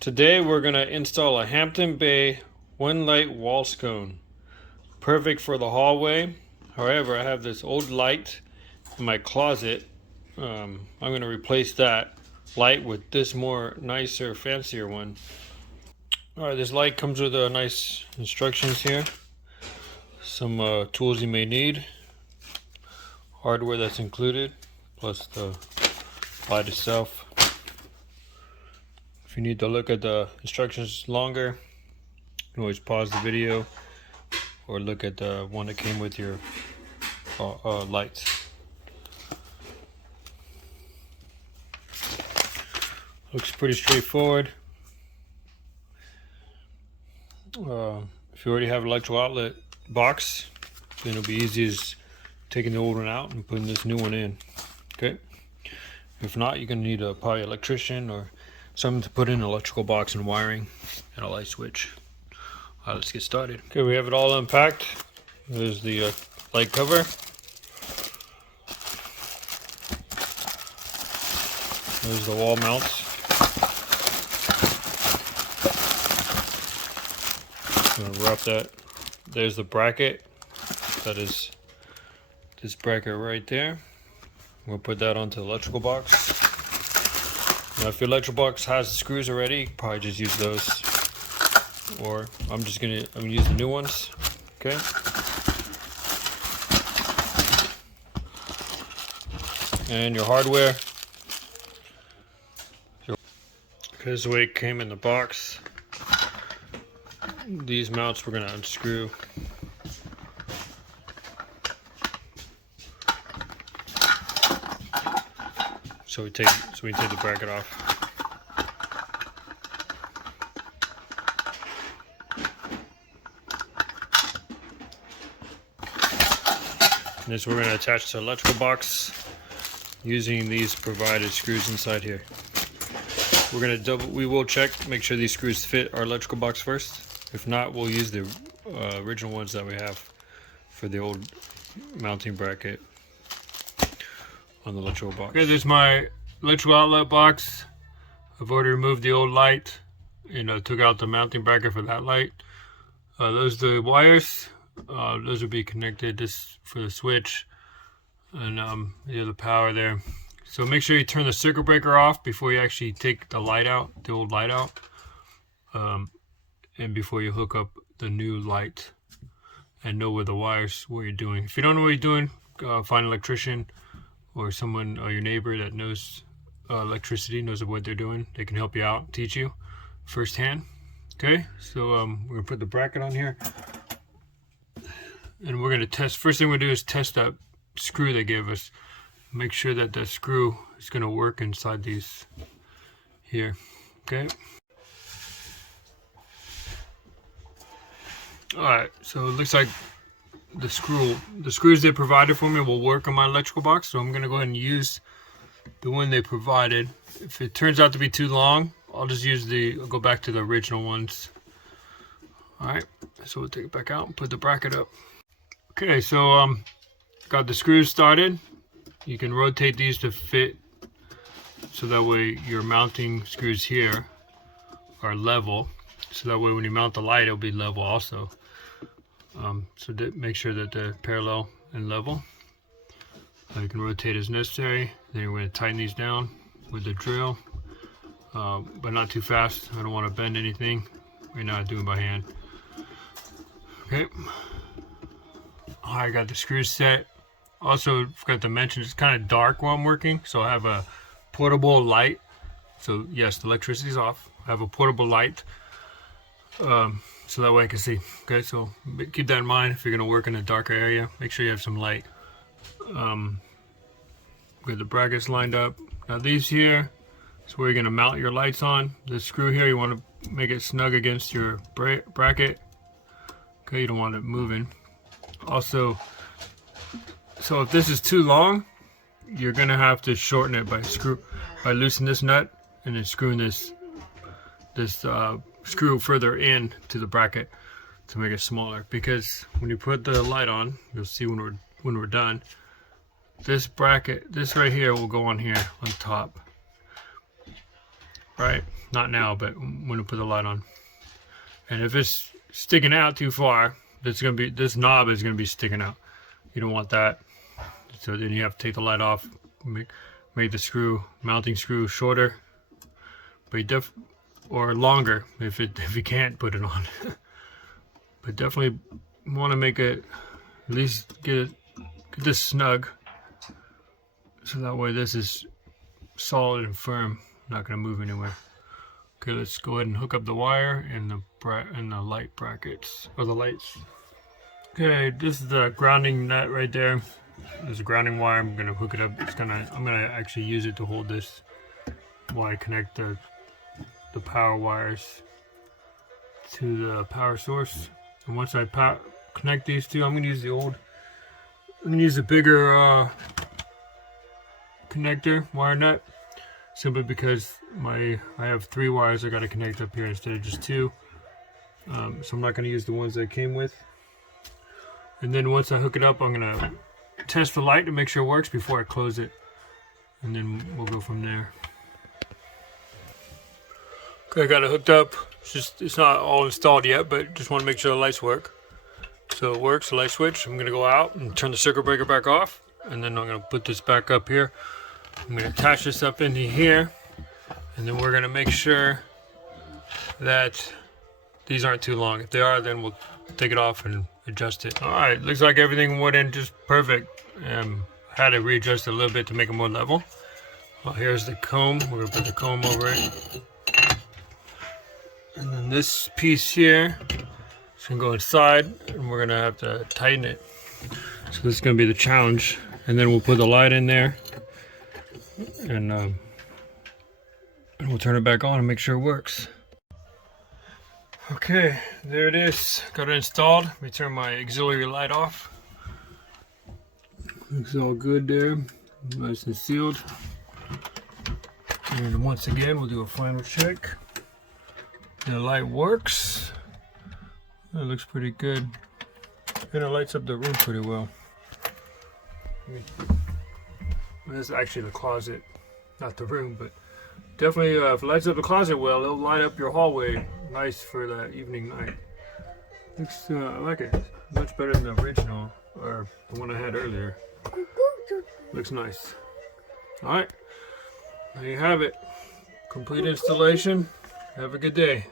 Today we're going to install a Hampton Bay one light wall scone. Perfect for the hallway. However, I have this old light in my closet. I'm going to replace that light with this more nicer, fancier one. Alright, this light comes with a nice instructions here. Some tools you may need. Hardware that's included, plus the light itself. If you need to look at the instructions longer, you can always pause the video or look at the one that came with your lights. Looks pretty straightforward. If you already have an electrical outlet box, then it'll be easy as taking the old one out and putting this new one in. Okay. If not, you're gonna need probably an electrician or something to put in an electrical box and wiring and a light switch. Alright, let's get started. Okay, we have it all unpacked. There's the light cover. There's the wall mounts. I'm gonna wrap that. There's the bracket. That is this bracket right there. We'll put that onto the electrical box. Now, if your electrical box has the screws already, probably just use those. Or I'm gonna use the new ones. Okay. And your hardware. Okay, this is the way it came in the box. These mounts we're gonna unscrew. So we take the bracket off. And this we're going to attach to the electrical box using these provided screws inside here. We're going to we will check, make sure these screws fit our electrical box first. If not, we'll use the original ones that we have for the old mounting bracket on the electrical box. Okay, this is my electrical outlet box. I've already removed the old light and took out the mounting bracket for that light. Those are the wires. Those will be connected. This for the switch and the other power there. So make sure you turn the circuit breaker off before you actually take the light out, the old light out, and before you hook up the new light, and know where the wires, what you're doing. If you don't know what you're doing, find an electrician or someone, or your neighbor that knows electricity, knows what they're doing. They can help you out, teach you firsthand. Okay, so we're gonna put the bracket on here, and we're gonna test. First thing we're gonna do is test that screw they gave us. Make sure that the screw is gonna work inside these here. Okay. All right, so it looks like the screws they provided for me will work on my electrical box, so I'm gonna go ahead and use the one they provided. If it turns out to be too long, I'll just use go back to the original ones. All right, so we'll take it back out and put the bracket up. Okay, so got the screws started. You can rotate these to fit, so that way your mounting screws here are level, so that way when you mount the light, it'll be level also. So make sure that they're parallel and level. You can rotate as necessary. Then we're going to tighten these down with the drill, but not too fast. I don't want to bend anything. Right now I'm doing by hand. Okay. I got the screws set. Also forgot to mention, it's kind of dark while I'm working, so I have a portable light. So yes, the electricity is off. I have a portable light. So that way I can see. Okay, so keep that in mind if you're gonna work in a darker area. Make sure you have some light. Get the brackets lined up. Now these here is where you're gonna mount your lights on. The screw here, you want to make it snug against your bracket. Okay, you don't want it moving. Also, so if this is too long, you're gonna have to shorten it by loosening this nut and then screwing this screw further in to the bracket to make it smaller. Because when you put the light on, you'll see when we're done, this bracket, this right here, will go on here on top, right? Not now, but when we put the light on. And if it's sticking out too far, this knob is gonna be sticking out. You don't want that. So then you have to take the light off, make the mounting screw shorter, but or longer if you can't put it on. But definitely want to make it, at least get this snug, so that way this is solid and firm, not going to move anywhere. Okay, let's go ahead and hook up the wire and the light brackets, or the lights. Okay, this is the grounding nut right there. There's a grounding wire. I'm gonna hook it up. I'm gonna actually use it to hold this while I connect the power wires to the power source. And once I connect these two, I'm gonna use the bigger connector wire nut, simply because I have 3 wires I gotta connect up here instead of just 2. So I'm not gonna use the ones that came with. And then once I hook it up, I'm gonna test the light to make sure it works before I close it, and then we'll go from there. Okay, I got it hooked up. It's not all installed yet, but just want to make sure the lights work. So it works, the light switch. I'm gonna go out and turn the circuit breaker back off, and then I'm gonna put this back up here. I'm gonna attach this up into here, and then we're gonna make sure that these aren't too long. If they are, then we'll take it off and adjust it. All right, looks like everything went in just perfect. Had to readjust it a little bit to make it more level. Well, here's the comb. We're gonna put the comb over it. And then this piece here is gonna go inside, and we're gonna have to tighten it. So this is gonna be the challenge. And then we'll put the light in there, and we'll turn it back on and make sure it works. Okay, there it is. Got it installed. Let me turn my auxiliary light off. Looks all good there. Nice and sealed. And once again, we'll do a final check. The light works. It looks pretty good. And it lights up the room pretty well. This is actually the closet, not the room, but definitely if it lights up the closet well, it'll light up your hallway nice for that evening night. Looks, I like it. Much better than the original, or the one I had earlier. Looks nice. Alright, there you have it. Complete installation. Have a good day.